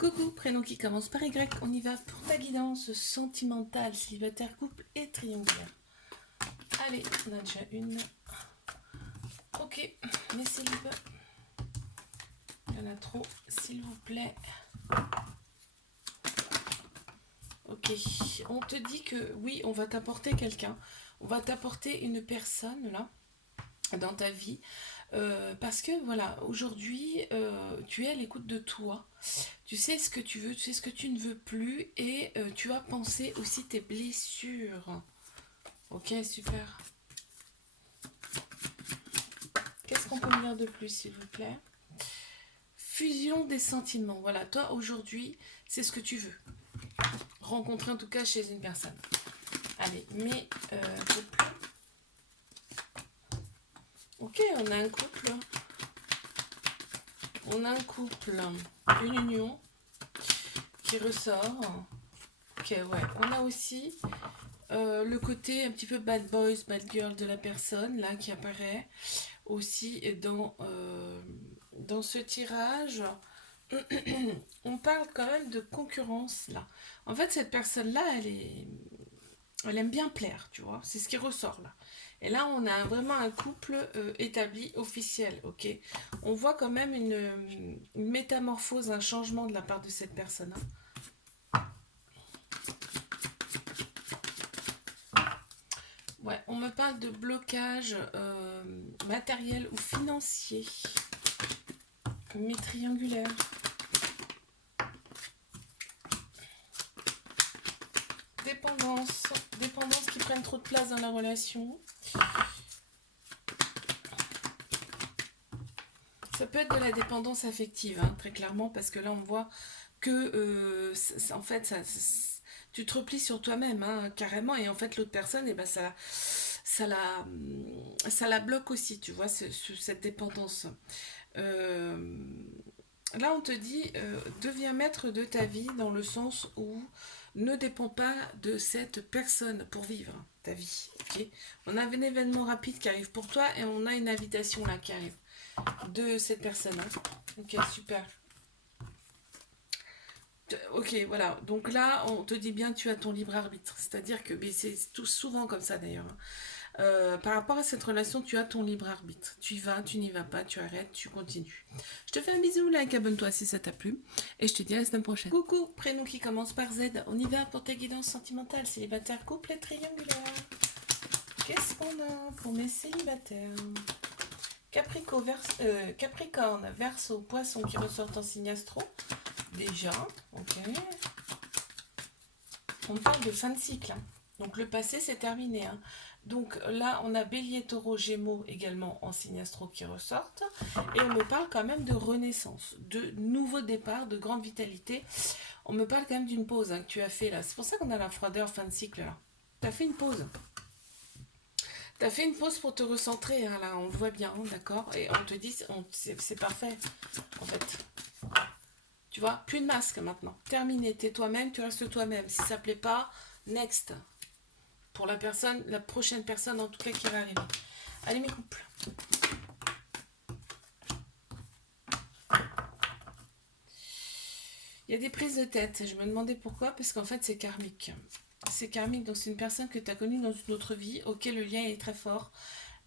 Coucou, prénom qui commence par Y, on y va pour ta guidance sentimentale, célibataire, couple et triangulaire. Allez, on a déjà une. Ok, les célibats. Il y en a trop, s'il vous plaît. Ok, on te dit que oui, on va t'apporter quelqu'un. On va t'apporter une personne là dans ta vie. Parce que voilà, aujourd'hui, tu es à l'écoute de toi. Tu sais ce que tu veux, tu sais ce que tu ne veux plus et tu as pensé aussi tes blessures. Ok, super. Qu'est-ce qu'on peut me dire de plus, s'il vous plaît? Fusion des sentiments. Voilà, toi aujourd'hui, c'est ce que tu veux. Rencontrer en tout cas chez une personne. Allez, mais couple. Ok, on a un couple. On a un couple. Une union qui ressort. Ok, ouais. On a aussi le côté un petit peu bad boys, bad girl de la personne, là, qui apparaît aussi dans ce tirage. On parle quand même de concurrence, là. En fait, cette personne-là, elle aime bien plaire, tu vois. C'est ce qui ressort, là. Et là, on a vraiment un couple établi, officiel, ok. On voit quand même une métamorphose, un changement de la part de cette personne, hein. Ouais, on me parle de blocage matériel ou financier. Mais triangulaire. Dépendance. Dépendance qui prennent trop de place dans la relation. Ça peut être de la dépendance affective, hein, très clairement, parce que là, on voit que, en fait, tu te replies sur toi-même, hein, carrément, et en fait, l'autre personne, eh ben, ça, la, ça la bloque aussi, tu vois, cette dépendance. Euh, Là, on te dit, deviens maître de ta vie dans le sens où ne dépends pas de cette personne pour vivre ta vie. Ok, on a un événement rapide qui arrive pour toi et on a une invitation là qui arrive de cette personne. Hein. Ok, super. Ok, voilà. Donc là, on te dit bien, tu as ton libre arbitre. C'est-à-dire que, mais c'est tout souvent comme ça d'ailleurs. Hein. Par rapport à cette relation, tu as ton libre arbitre. Tu y vas, tu n'y vas pas, tu arrêtes, tu continues. Je te fais un bisou, like, abonne-toi si ça t'a plu. Et je te dis à la semaine prochaine. Coucou, prénom qui commence par Z. On y va pour ta guidance sentimentale, célibataire, couple et triangulaire. Qu'est-ce qu'on a pour mes célibataires? Capricorne, Verseau, Poisson qui ressortent en signe astro. Déjà, ok. On parle de fin de cycle. Hein. Donc le passé, c'est terminé. Hein. Donc là, on a Bélier, Taureau, Gémeaux également en signe astro qui ressortent. Et on me parle quand même de renaissance, de nouveau départ, de grande vitalité. On me parle quand même d'une pause hein, que tu as fait là. C'est pour ça qu'on a la froideur fin de cycle là. Tu as fait une pause. Tu as fait une pause pour te recentrer, hein, là, on le voit bien, d'accord. Et on te dit, c'est parfait, en fait. Tu vois, plus de masque maintenant. Terminé, t'es toi-même, tu restes toi-même. Si ça plaît pas, next. Pour la personne, la prochaine personne en tout cas qui va arriver. Allez mes couples. Il y a des prises de tête. Je me demandais pourquoi, parce qu'en fait c'est karmique. C'est karmique, donc c'est une personne que tu as connue dans une autre vie, auquel le lien est très fort.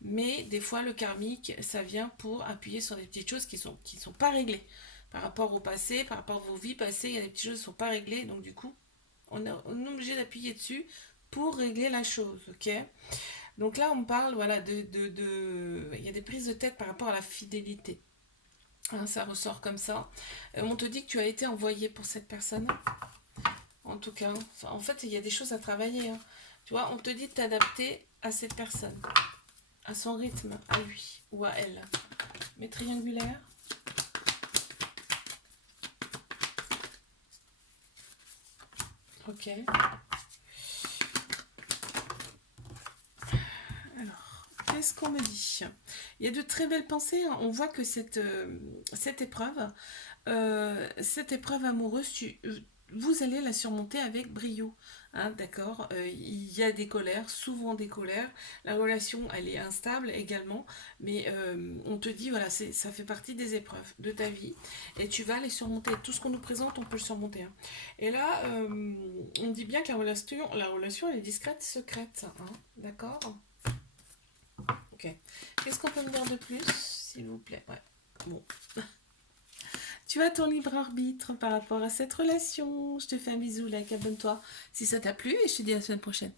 Mais des fois le karmique, ça vient pour appuyer sur des petites choses qui sont pas réglées. Par rapport au passé, par rapport à vos vies passées, il y a des petites choses qui ne sont pas réglées. Donc du coup, on est obligé d'appuyer dessus pour régler la chose, ok. Donc là, on parle, voilà, il y a des prises de tête par rapport à la fidélité. Hein, ça ressort comme ça. On te dit que tu as été envoyé pour cette personne. En tout cas, en fait, il y a des choses à travailler. Hein. Tu vois, on te dit de t'adapter à cette personne, à son rythme, à lui ou à elle. Mais triangulaire. Ok. Alors, qu'est-ce qu'on me dit? Il y a de très belles pensées. Hein. On voit que cette épreuve amoureuse, vous allez la surmonter avec brio. Hein, d'accord. Il y a des colères, souvent des colères. La relation, elle est instable également, mais on te dit, voilà, ça fait partie des épreuves de ta vie et tu vas les surmonter. Tout ce qu'on nous présente, on peut le surmonter. Hein. Et là, on dit bien que la relation, elle est discrète, secrète. Hein, d'accord. Ok. Qu'est-ce qu'on peut me dire de plus, s'il vous plaît? Ouais. Bon. Tu as ton libre arbitre par rapport à cette relation. Je te fais un bisou, like, abonne-toi si ça t'a plu et je te dis à la semaine prochaine.